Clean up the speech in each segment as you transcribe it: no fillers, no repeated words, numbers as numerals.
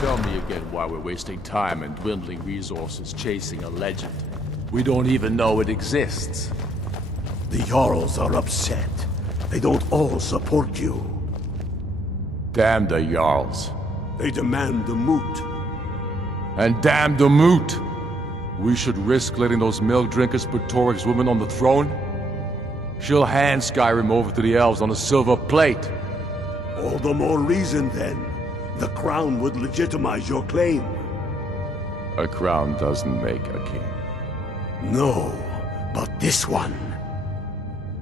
Tell me again why we're wasting time and dwindling resources chasing a legend. We don't even know it exists. The Jarls are upset. They don't all support you. Damn the Jarls. They demand the moot. And damn the moot! We should risk letting those milk drinkers put Torik's woman on the throne? She'll hand Skyrim over to the elves on a silver plate. All the more reason then. The crown would legitimize your claim. A crown doesn't make a king. No, but this one.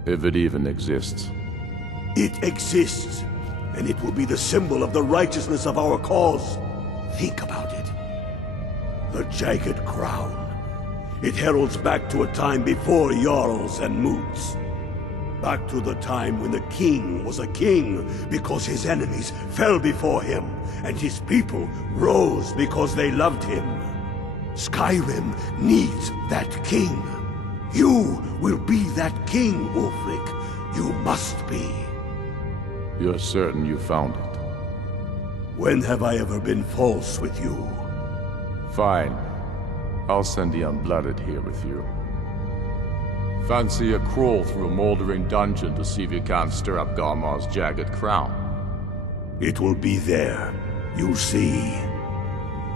If it even exists. It exists, and it will be the symbol of the righteousness of our cause. Think about it. The Jagged Crown. It heralds back to a time before Jarls and Moots. Back to the time when the king was a king because his enemies fell before him, and his people rose because they loved him. Skyrim needs that king. You will be that king, Ulfric. You must be. You're certain you found it? When have I ever been false with you? Fine. I'll send the Unblooded here with you. Fancy a crawl through a moldering dungeon to see if you can't stir up Garmar's jagged crown. It will be there. You'll see.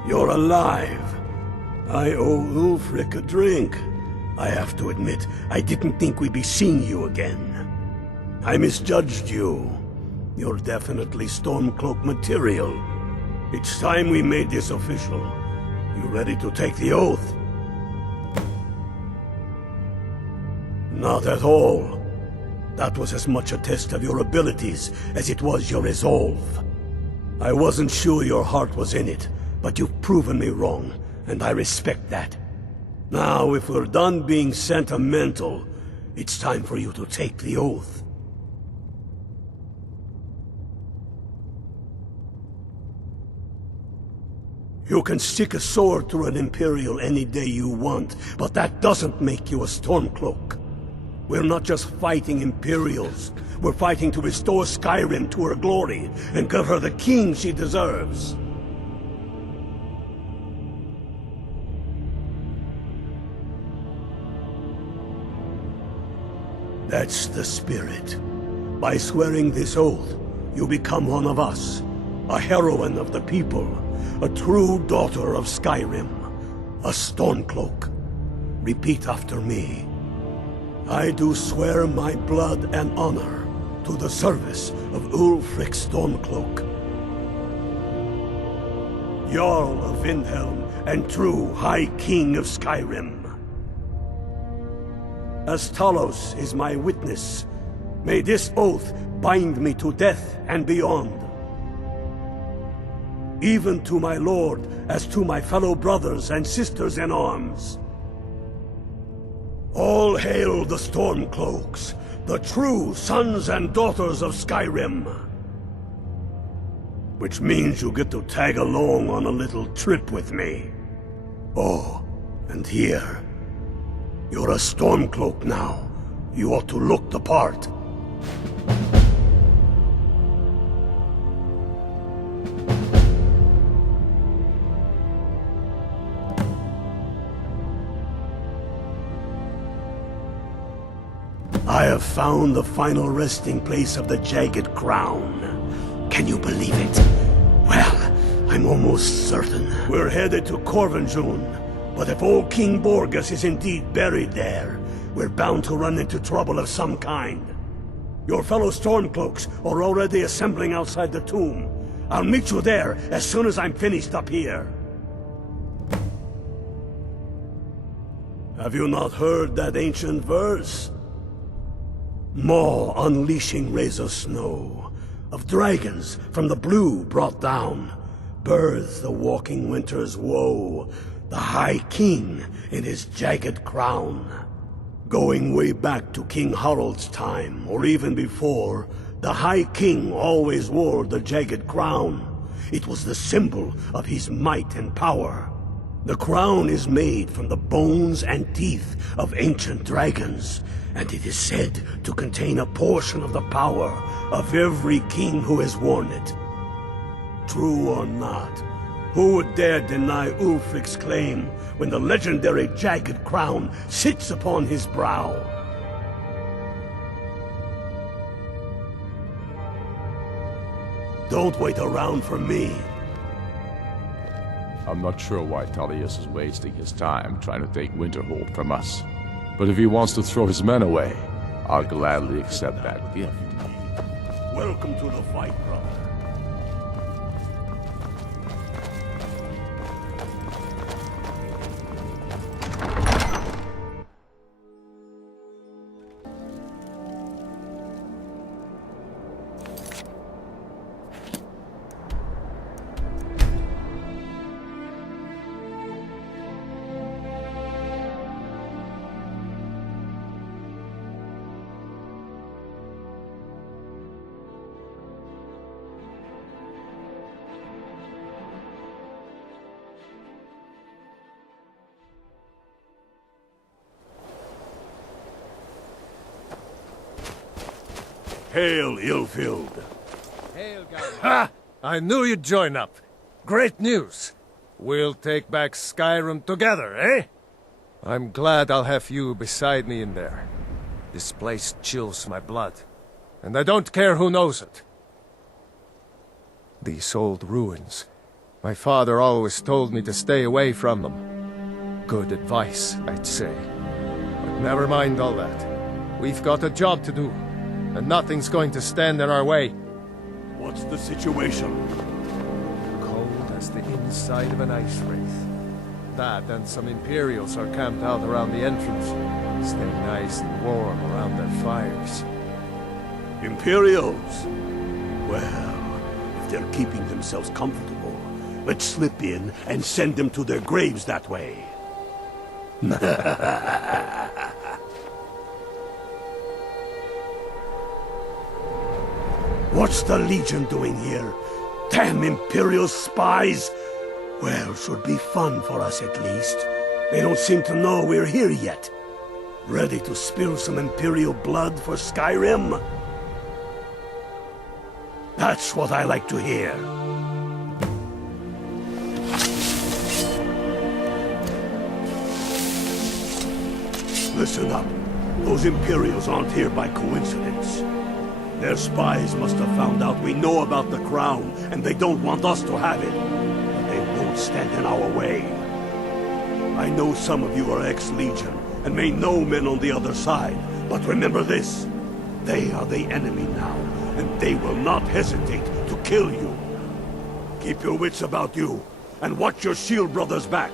You're alive. I owe Ulfric a drink. I have to admit, I didn't think we'd be seeing you again. I misjudged you. You're definitely Stormcloak material. It's time we made this official. You ready to take the oath? Not at all. That was as much a test of your abilities as it was your resolve. I wasn't sure your heart was in it, but you've proven me wrong, and I respect that. Now, if we're done being sentimental, it's time for you to take the oath. You can stick a sword through an Imperial any day you want, but that doesn't make you a Stormcloak. We're not just fighting Imperials. We're fighting to restore Skyrim to her glory and give her the king she deserves. That's the spirit. By swearing this oath, you become one of us, a heroine of the people, a true daughter of Skyrim, a Stormcloak. Repeat after me. I do swear my blood and honor to the service of Ulfric Stormcloak, Jarl of Windhelm and true High King of Skyrim. As Talos is my witness, may this oath bind me to death and beyond. Even to my lord, as to my fellow brothers and sisters in arms. All hail the Stormcloaks, the true sons and daughters of Skyrim. Which means you get to tag along on a little trip with me. Oh, and here. You're a Stormcloak now. You ought to look the part. I have found the final resting place of the Jagged Crown. Can you believe it? Well, I'm almost certain. We're headed to Corvinjune, but if old King Borgus is indeed buried there, we're bound to run into trouble of some kind. Your fellow Stormcloaks are already assembling outside the tomb. I'll meet you there as soon as I'm finished up here. Have you not heard that ancient verse? Maw unleashing rays of snow, of dragons from the blue brought down, births the walking winter's woe, the High King in his jagged crown. Going way back to King Harald's time, or even before, the High King always wore the jagged crown. It was the symbol of his might and power. The crown is made from the bones and teeth of ancient dragons, and it is said to contain a portion of the power of every king who has worn it. True or not, Who would dare deny Ulfric's claim when the legendary jagged crown sits upon his brow? Don't wait around for me. I'm not sure why Tullius is wasting his time trying to take Winterhold from us. But if he wants to throw his men away, I'll gladly accept that gift. Welcome to the fight, brother. Hail, ill-filled. Hail, Gary. Ha! I knew you'd join up. Great news. We'll take back Skyrim together, eh? I'm glad I'll have you beside me in there. This place chills my blood, and I don't care who knows it. These old ruins. My father always told me to stay away from them. Good advice, I'd say. But never mind all that. We've got a job to do, and nothing's going to stand in our way. What's the situation? Cold as the inside of an ice wraith. That and some Imperials are camped out around the entrance, staying nice and warm around their fires. Imperials? Well, if they're keeping themselves comfortable, let's slip in and send them to their graves that way. What's the Legion doing here? Damn Imperial spies! Well, should be fun for us at least. They don't seem to know we're here yet. Ready to spill some Imperial blood for Skyrim? That's what I like to hear. Listen up. Those Imperials aren't here by coincidence. Their spies must have found out we know about the crown, and they don't want us to have it. But they won't stand in our way. I know some of you are ex-Legion, and may know men on the other side, but remember this. They are the enemy now, and they will not hesitate to kill you. Keep your wits about you, and watch your shield brothers back.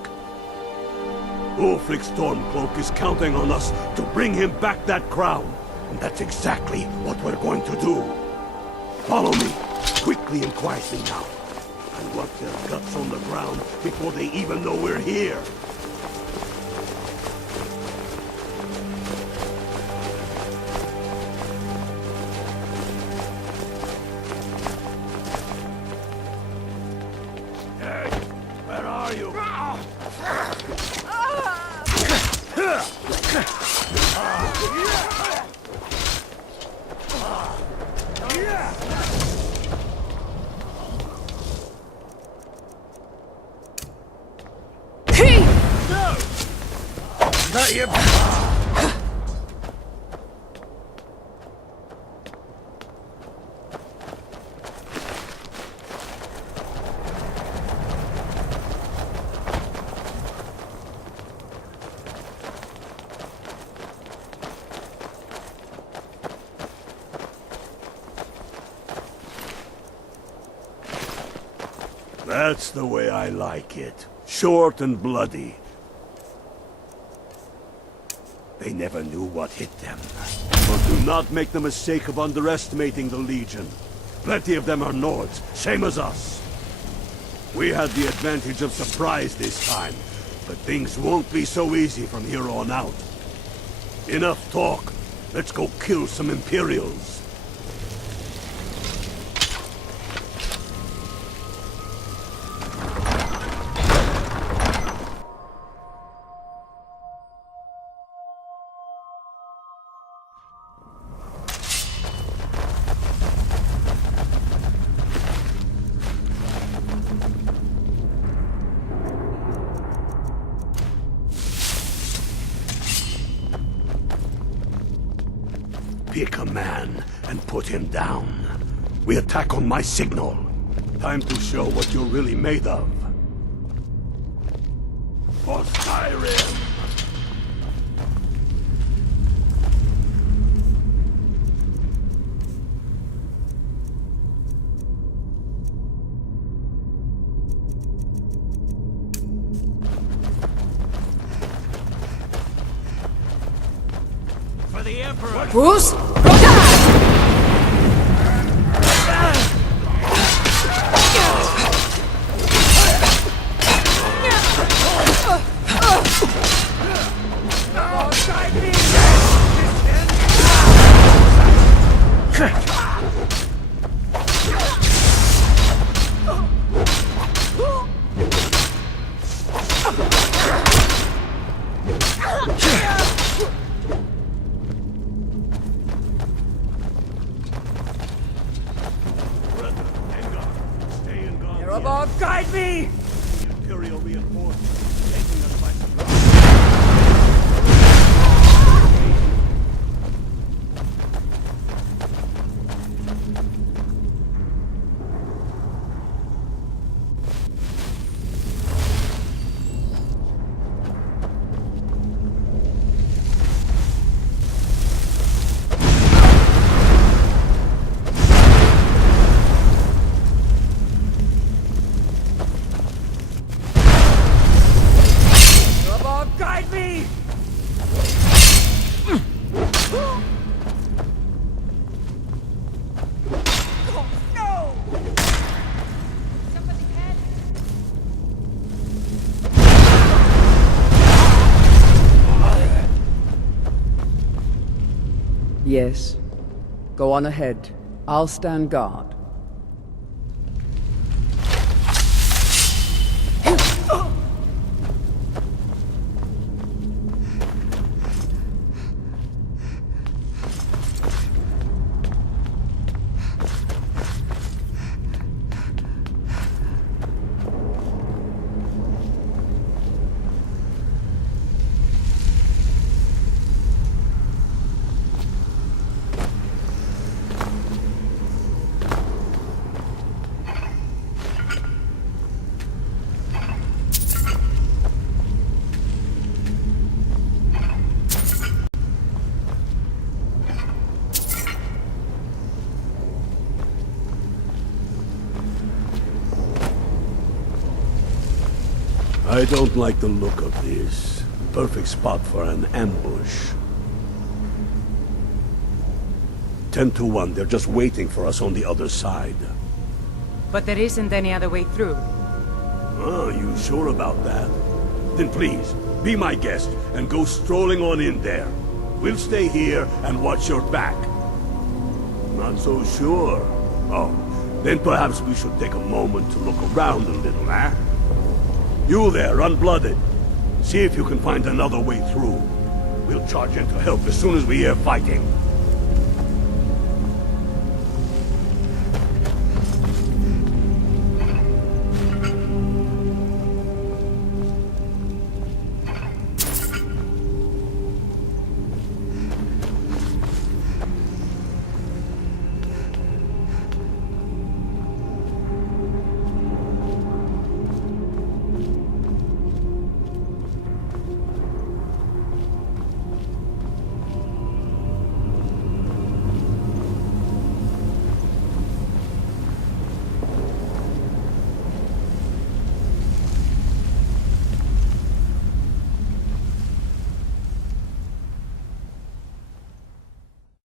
Ulfric Stormcloak is counting on us to bring him back that crown. And that's exactly what we're going to do. Follow me, quickly and quietly now. I want their guts on the ground before they even know we're here. Hey, where are you? Not yet. That's the way I like it. Short and bloody. They never knew what hit them. But do not make the mistake of underestimating the Legion. Plenty of them are Nords, same as us. We had the advantage of surprise this time, but things won't be so easy from here on out. Enough talk. Let's go kill some Imperials. Pick a man and put him down. We attack on my signal. Time to show what you're really made of. For SKYRIM! For the Emperor! Bruce? About guide me! Imperial reinforcements taking us by surprise. Guide me! Oh, no! Somebody help! Yes. Go on ahead. I'll stand guard. I don't like the look of this. Perfect spot for an ambush. 10 to 1, they're just waiting for us on the other side. But there isn't any other way through. Oh, you sure about that? Then please, be my guest and go strolling on in there. We'll stay here and watch your back. Not so sure. Oh, then perhaps we should take a moment to look around a little, eh? You there, unblooded. See if you can find another way through. We'll charge in to help as soon as we hear fighting.